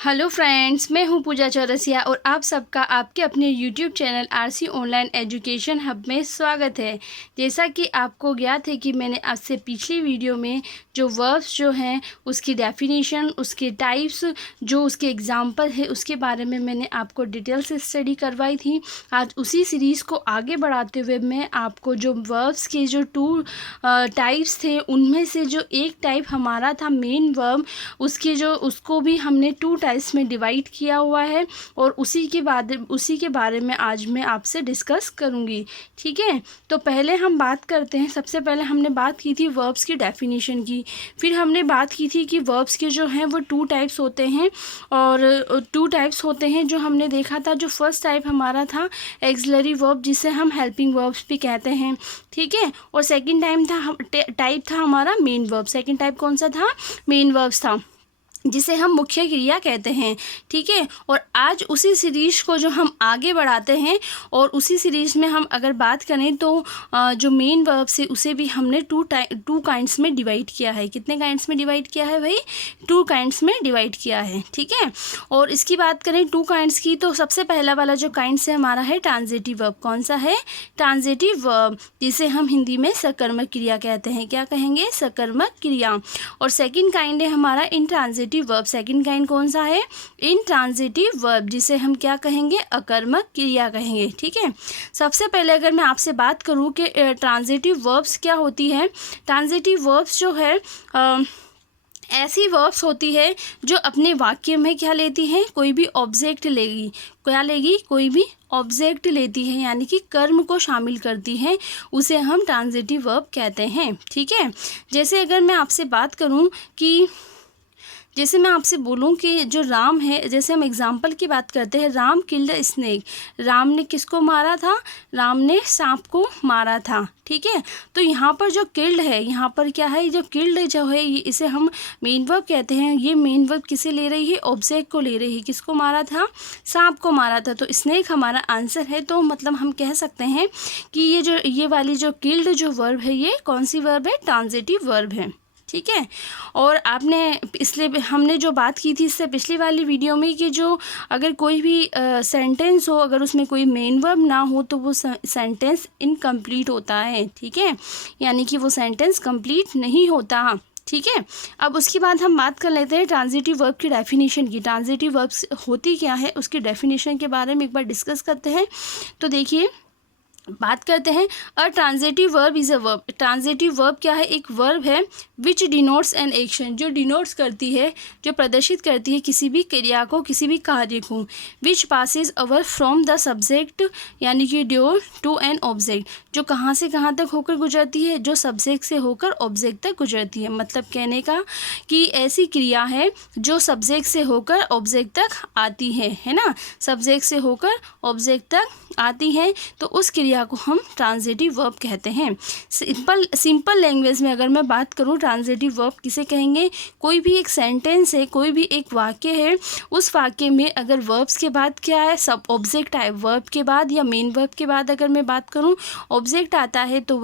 Hello friends, मैं हूं पूजा चौरसिया और आप सबका आपके अपने YouTube channel RC online education hub में स्वागत है। जैसा कि आपको ज्ञात है कि मैंने आपसे पिछली वीडियो में जो वर्ब्स जो हैं उसकी डेफिनेशन, उसके टाइप्स, जो उसके एग्जांपल है उसके बारे में मैंने आपको डिटेल से स्टडी करवाई थी। आज उसी सीरीज़ को आगे बढ़ाते हुए मैं आपको जो वर्ब्स के जो टू टाइप्स थे उनमें से जो एक टाइप हमारा था मेन वर्ब, उसको भी हमने टू टाइप्स में डिवाइड किया हुआ है और उसी के बारे में आज मैं आपसे डिस्कस करूंगी। ठीक है, तो पहले हम बात करते हैं। सबसे पहले हमने बात की थी वर्ब्स की डेफिनेशन की, फिर हमने बात की थी कि वर्ब्स के जो हैं वो टू टाइप्स होते हैं और टू टाइप्स होते हैं जो हमने देखा था। जो फर्स्ट टाइप हमारा था एक्सिलरी वर्ब, जिसे हम हेल्पिंग वर्ब्स भी कहते हैं। ठीक है, और सेकंड टाइप था हमारा मेन वर्ब। सेकंड टाइप कौन सा था? मेन वर्ब्स था, जिसे हम मुख्य क्रिया कहते हैं। ठीक है, और आज उसी सीरीज़ को जो हम आगे बढ़ाते हैं और उसी सीरीज़ में हम अगर बात करें तो जो मेन वर्ब से उसे भी हमने टू काइंड्स में डिवाइड किया है। कितने काइंड्स में डिवाइड किया है भाई? टू काइंड्स में डिवाइड किया है। ठीक है, और इसकी बात करें टू काइंड्स की, तो सबसे पहला वाला जो काइंड्स है हमारा है ट्रांजिटिव वर्ब। कौन सा है? ट्रांजिटिव वर्ब, जिसे हम हिंदी में सकर्मक क्रिया कहते हैं। क्या कहेंगे? सकर्मक क्रिया। और सेकेंड काइंड है हमारा इंट्रांजिटिव वर्ब। सेकंड काइंड कौन सा है? इंट्रांजिटिव वर्ब, जिसे हम क्या कहेंगे? अकर्मक क्रिया कहेंगे। ठीक है, सबसे पहले अगर मैं आपसे बात करूं कि ट्रांजिटिव वर्ब्स क्या होती है। ट्रांजिटिव वर्ब्स जो है ऐसी वर्ब्स होती है जो अपने वाक्य में क्या लेती हैं? कोई भी ऑब्जेक्ट लेगी। क्या लेगी? कोई भी ऑब्जेक्ट लेती है, यानी कि कर्म को शामिल करती है, उसे हम ट्रांजिटिव वर्ब कहते हैं। ठीक है, जैसे अगर मैं आपसे बात करूं कि जैसे मैं आपसे बोलूं कि जो राम है, जैसे हम एग्जाम्पल की बात करते हैं, राम किल्ड स्नेक। राम ने किसको मारा था? राम ने सांप को मारा था। ठीक है, तो यहाँ पर जो किल्ड है, यहाँ पर क्या है? जो किल्ड जो है इसे हम मेन वर्ब कहते हैं। ये मेन वर्ब किसे ले रही है? ऑब्जेक्ट को ले रही है। किसको मारा था? सांप को मारा था। तो स्नेक हमारा आंसर है। तो मतलब हम कह सकते हैं कि ये वाली जो किल्ड जो वर्ब है, ये कौन सी वर्ब है? ट्रांजिटिव वर्ब है। ठीक है, और आपने इसलिए हमने जो बात की थी इससे पिछली वाली वीडियो में कि जो अगर कोई भी सेंटेंस हो, अगर उसमें कोई मेन वर्ब ना हो तो वो सेंटेंस इनकम्प्लीट होता है। ठीक है, यानी कि वो सेंटेंस कंप्लीट नहीं होता। ठीक है, अब उसके बाद हम बात कर लेते हैं ट्रांजिटिव वर्ब की डेफिनेशन की। ट्रांजिटिव वर्ब्स होती क्या है उसकी डेफिनेशन के बारे में एक बार डिस्कस करते हैं। तो देखिए, बात करते हैं अ transitive verb is a verb. Transitive verb क्या है? एक वर्ब है विच डिनोट्स एन एक्शन, जो डिनोट्स करती है, जो प्रदर्शित करती है किसी भी क्रिया को, किसी भी कार्य को। Which passes our from the subject, यानी कि ड्यूर टू एन ऑब्जेक्ट, जो कहाँ से कहाँ तक होकर गुजरती है? जो सब्जेक्ट से होकर ऑब्जेक्ट तक गुजरती है। मतलब कहने का कि ऐसी क्रिया है जो सब्जेक्ट से होकर ऑब्जेक्ट तक आती है ना? सब्जेक्ट से होकर ऑब्जेक्ट तक आती है, तो उस क्रिया को हम ट्रांजिटिव वर्ब कहते हैं। सिंपल लैंग्वेज में अगर मैं बात करूं, ट्रांजिटिव वर्ब किसे कहेंगे? कोई भी एक सेंटेंस है, कोई भी एक वाक्य है, उस वाक्य में अगर वर्ब्स के बाद क्या है? सब ऑब्जेक्ट आए। वर्ब के बाद या मेन वर्ब के बाद अगर मैं बात करूं ऑब्जेक्ट आता है, तो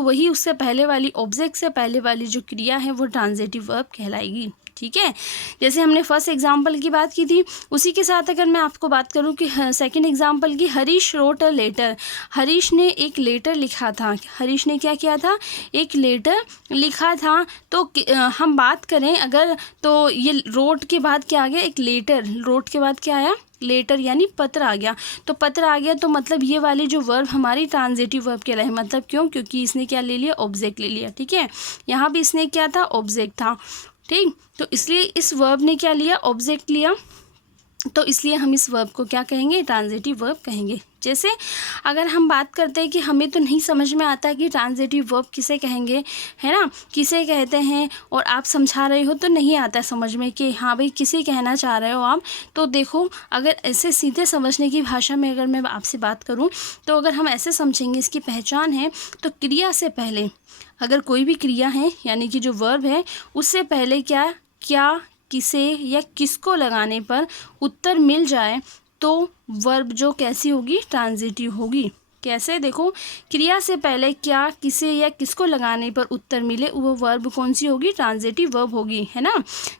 वही उससे पहले वाली, ऑब्जेक्ट से पहले वाली जो क्रिया है वो ट्रांजिटिव वर्ब कहलाएगी। ठीक है, जैसे हमने फर्स्ट एग्जाम्पल की बात की थी, उसी के साथ अगर मैं आपको बात करूं कि सेकंड एग्जाम्पल की, Harish wrote a letter. Harish ने एक लेटर लिखा था। हरीश ने क्या किया था? एक लेटर लिखा था। तो हम बात करें अगर, तो ये रोट के बाद क्या आ गया? एक लेटर। रोट के बाद क्या आया? लेटर, यानी पत्र आ गया। तो पत्र आ गया, तो मतलब ये वाली जो वर्ब हमारी ट्रांजिटिव वर्ब कहलाई। मतलब क्यों? क्योंकि इसने क्या ले लिया? ऑब्जेक्ट ले लिया। ठीक है, यहाँ भी इसने क्या था? ऑब्जेक्ट था। ठीक, तो इसलिए इस वर्ब ने क्या लिया? ऑब्जेक्ट लिया। तो इसलिए हम इस वर्ब को क्या कहेंगे? ट्रांजिटिव वर्ब कहेंगे। जैसे अगर हम बात करते हैं कि हमें तो नहीं समझ में आता कि ट्रांजिटिव वर्ब किसे कहेंगे, है ना? किसे कहते हैं, और आप समझा रहे हो तो नहीं आता समझ में कि हाँ भाई किसे कहना चाह रहे हो आप। तो देखो, अगर ऐसे सीधे समझने की भाषा में अगर मैं आपसे बात करूँ, तो अगर हम ऐसे समझेंगे, इसकी पहचान है, तो क्रिया से पहले अगर कोई भी क्रिया है, यानी कि जो वर्ब है, उससे पहले क्या, किसे या किसको लगाने पर उत्तर मिल जाए, तो वर्ब जो कैसी होगी? ट्रांजिटिव होगी। कैसे, देखो क्रिया से पहले क्या, किसे या किसको लगाने पर उत्तर मिले वो वर्ब कौन सी होगी, ट्रांजिटिव वर्ब होगी, है ना।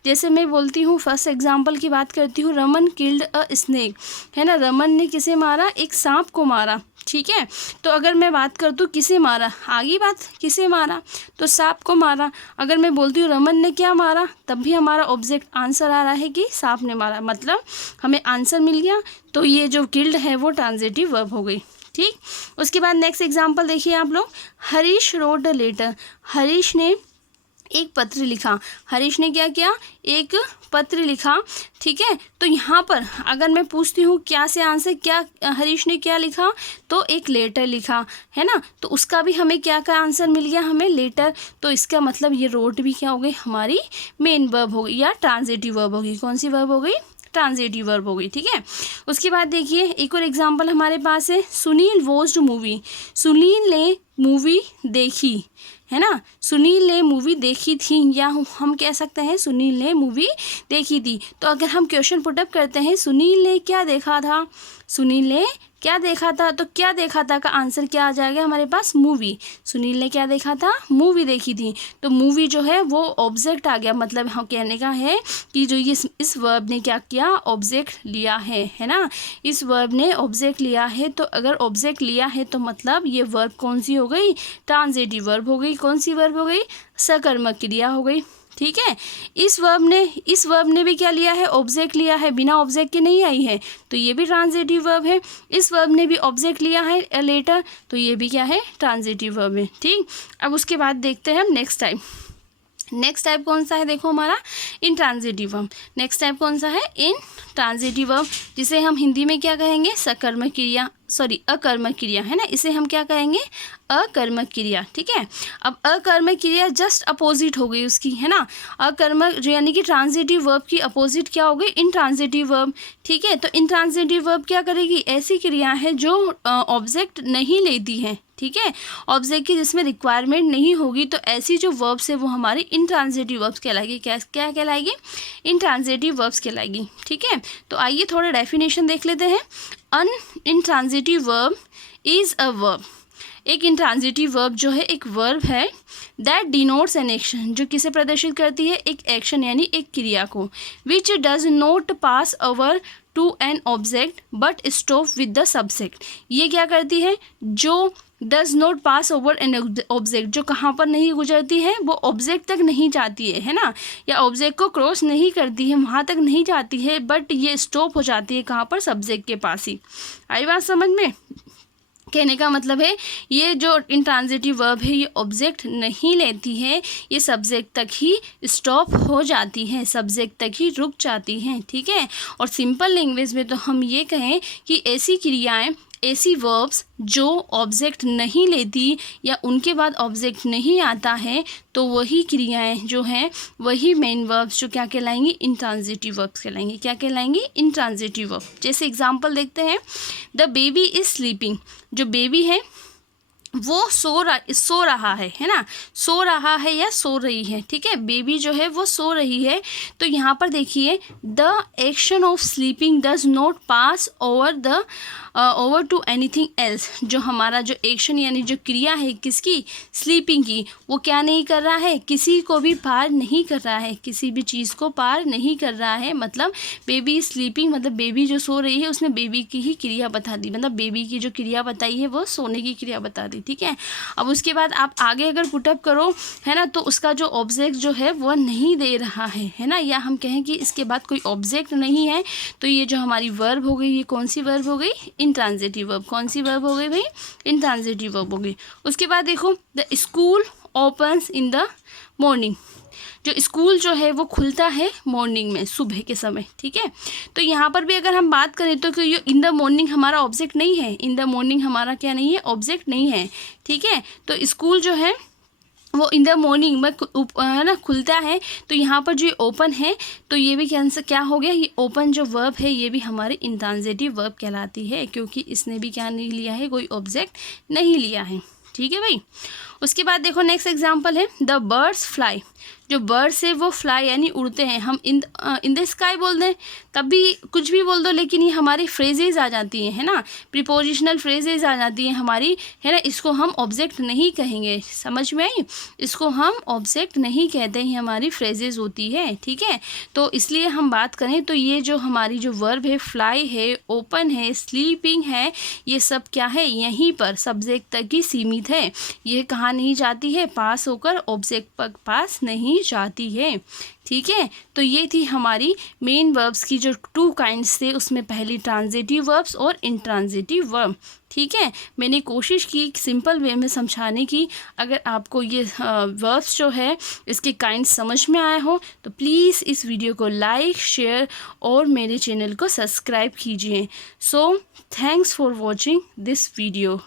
जैसे मैं बोलती हूँ, फर्स्ट एग्जांपल की बात करती हूँ, रमन किल्ड अ स्नेक, है ना, रमन ने किसे मारा, एक सांप को मारा, ठीक है। तो अगर मैं बात कर दूँ किसे मारा, आगे बात किसे मारा, तो सांप को मारा। अगर मैं बोलती हूँ रमन ने क्या मारा, तब भी हमारा ऑब्जेक्ट आंसर आ रहा है कि सांप ने मारा, मतलब हमें आंसर मिल गया। तो ये जो किल्ड है वो ट्रांजिटिव वर्ब हो गई, ठीक। उसके बाद नेक्स्ट एग्जांपल देखिए आप लोग, Harish wrote a letter, Harish ने एक पत्र लिखा, हरीश ने क्या किया, एक पत्र लिखा, ठीक है। तो यहाँ पर अगर मैं पूछती हूँ क्या से आंसर, क्या हरीश ने क्या लिखा, तो एक लेटर लिखा, है ना। तो उसका भी हमें क्या का आंसर मिल गया, हमें लेटर। तो इसका मतलब ये रोट भी क्या हो गई, हमारी मेन वर्ब हो गई या ट्रांजिटिव वर्ब होगी। कौन सी वर्ब हो गई, ट्रांजिटिव वर्ब हो गई, ठीक है। उसके बाद देखिए एक और एग्जांपल हमारे पास है, सुनील वॉच्ड मूवी, सुनील ने मूवी देखी, है ना, सुनील ने मूवी देखी थी, या हम कह सकते हैं सुनील ने मूवी देखी थी। तो अगर हम क्वेश्चन पुटअप करते हैं, सुनील ने क्या देखा था, सुनील ने क्या देखा था, तो क्या देखा था का आंसर क्या आ जाएगा हमारे पास, मूवी। सुनील ने क्या देखा था, मूवी देखी थी। तो मूवी जो है वो ऑब्जेक्ट आ गया, मतलब हम कहने का है कि जो ये इस वर्ब ने क्या किया, ऑब्जेक्ट लिया है ना, इस वर्ब ने ऑब्जेक्ट लिया है। तो अगर ऑब्जेक्ट लिया है तो मतलब ये वर्ब कौन सी हो गई, ट्रांजिटिव वर्ब हो गई। कौन सी वर्ब हो गई, सकर्मक क्रिया हो गई, ठीक है। इस वर्ब ने भी क्या लिया है, ऑब्जेक्ट लिया है, बिना ऑब्जेक्ट के नहीं आई है, तो ये भी ट्रांजिटिव वर्ब है। इस वर्ब ने भी ऑब्जेक्ट लिया है लेटर, तो ये भी क्या है, ट्रांजिटिव वर्ब है, ठीक। अब उसके बाद देखते हैं हम नेक्स्ट टाइप। नेक्स्ट टाइप कौन सा है, देखो हमारा इंट्रांजिटिव वर्ब। नेक्स्ट टाइप कौन सा है, इन ट्रांजिटिव वर्ब, जिसे हम हिंदी में क्या कहेंगे, सकर्मक क्रिया, सॉरी अकर्मक क्रिया, है ना, इसे हम क्या कहेंगे, अकर्मक क्रिया, ठीक है। अब अकर्मक क्रिया जस्ट अपोजिट हो गई उसकी, है ना, अकर्मक जो यानी कि ट्रांजिटिव वर्ब की अपोजिट क्या हो गई, इंट्रांजिटिव वर्ब, ठीक है। तो इंट्रांजिटिव वर्ब क्या करेगी, ऐसी क्रिया है जो ऑब्जेक्ट नहीं लेती है, ठीक है, ऑब्जेक्ट की जिसमें रिक्वायरमेंट नहीं होगी, तो ऐसी जो वर्ब्स है वो हमारी इंट्रांजिटिव वर्ब्स कहलाएगी। क्या क्या कहलाएगी, इंट्रांजिटिव वर्ब्स कहलाएगी, ठीक है। तो आइए थोड़ा डेफिनेशन देख लेते हैं। An intransitive verb is a verb, एक इंट्रांजिटिव वर्ब जो है एक वर्ब है, दैट डिनोट्स एन एक्शन, जो किसे प्रदर्शित करती है, एक एक्शन यानी एक क्रिया को, which does not pass over to an object but stop with the subject. ये क्या करती है, जो does not pass over an object, जो कहाँ पर नहीं गुजरती है, वो ऑब्जेक्ट तक नहीं जाती है ना, या ऑब्जेक्ट को क्रॉस नहीं करती है, वहाँ तक नहीं जाती है, बट ये स्टॉप हो जाती है कहाँ पर, सब्जेक्ट के पास ही। आई बात समझ में, कहने का मतलब है ये जो इंट्रांजिटिव वर्ब है ये ऑब्जेक्ट नहीं लेती है, ये सब्जेक्ट तक ही स्टॉप हो जाती है, सब्जेक्ट तक ही रुक जाती हैं, ठीक है। और सिंपल लैंग्वेज में तो हम ये कहें कि ऐसी क्रियाएं, ऐसी वर्ब्स जो ऑब्जेक्ट नहीं लेती या उनके बाद ऑब्जेक्ट नहीं आता है, तो वही क्रियाएं जो हैं वही मेन वर्ब्स जो क्या कहलाएंगी, इंट्रांजिटिव वर्ब्स कहलाएंगी। क्या कहलाएंगी, इंट्रांजिटिव वर्ब। जैसे एग्जांपल देखते हैं, द बेबी इज स्लीपिंग, जो बेबी है वो सो रहा है ना, सो रहा है या सो रही है, ठीक है, बेबी जो है वो सो रही है। तो यहाँ पर देखिए, the action of sleeping does not pass over to anything else, जो हमारा जो एक्शन यानी जो क्रिया है किसकी, स्लीपिंग की, वो क्या नहीं कर रहा है, किसी को भी पार नहीं कर रहा है, किसी भी चीज़ को पार नहीं कर रहा है। मतलब बेबी स्लीपिंग, मतलब बेबी जो सो रही है उसने बेबी की ही क्रिया बता दी, मतलब बेबी की जो क्रिया बताई है वो सोने की क्रिया बता दी, ठीक है। अब उसके बाद आप आगे अगर पुटअप करो, है ना, तो उसका जो ऑब्जेक्ट जो है वो नहीं दे रहा है ना, या हम कहें कि इसके बाद कोई ऑब्जेक्ट नहीं है, तो ये जो हमारी वर्ब हो गई, ये कौन सी वर्ब हो गई, इंट्रांजिटिव वर्ब। कौन सी वर्ब हो गई भाई, इंट्रांजिटिव वर्ब हो गई। उसके बाद देखो, the school opens in the morning, जो स्कूल जो है वो खुलता है मॉर्निंग में, सुबह के समय, ठीक है। तो यहाँ पर भी अगर हम बात करें तो ये इन द मॉर्निंग हमारा ऑब्जेक्ट नहीं है, इन द मॉर्निंग हमारा क्या नहीं है, ऑब्जेक्ट नहीं है, ठीक है। तो स्कूल जो है वो इन द मॉर्निंग में है ना खुलता है, तो यहाँ पर जो ओपन है तो ये भी क्या हो गया, ये ओपन जो वर्ब है ये भी हमारी इंट्रांजिटिव वर्ब कहलाती है, क्योंकि इसने भी क्या नहीं लिया है, कोई ऑब्जेक्ट नहीं लिया है, ठीक है भाई। उसके बाद देखो नेक्स्ट एग्जांपल है, द बर्ड्स फ्लाई, जो बर्ड्स है वो फ्लाई यानी उड़ते हैं, हम इन द स्काई बोल दें, तब भी कुछ भी बोल दो, लेकिन ये हमारी फ्रेजेज आ जाती हैं, है ना, प्रीपोजिशनल फ्रेजेज आ जाती हैं हमारी, है ना, इसको हम ऑब्जेक्ट नहीं कहेंगे। समझ में आई? इसको हम ऑब्जेक्ट नहीं कहते हैं, हमारी फ्रेजेज होती है, ठीक है। तो इसलिए हम बात करें तो ये जो हमारी जो वर्ब है, फ्लाई है, ओपन है, स्लीपिंग है, ये सब क्या है, यहीं पर सब्जेक्ट तक ही सीमित है। ये कहाँ नहीं जाती है, पास होकर ऑब्जेक्ट पर पास नहीं जाती है, ठीक है। तो ये थी हमारी मेन वर्ब्स की जो 2 काइंड्स थे, उसमें पहली ट्रांजिटिव वर्ब्स और इंट्रांजिटिव वर्ब, ठीक है। मैंने कोशिश की सिंपल वे में समझाने की। अगर आपको ये वर्ब्स जो है इसके काइंड्स समझ में आए हो तो प्लीज़ इस वीडियो को लाइक, शेयर और मेरे चैनल को सब्सक्राइब कीजिए। So thanks for watching this video.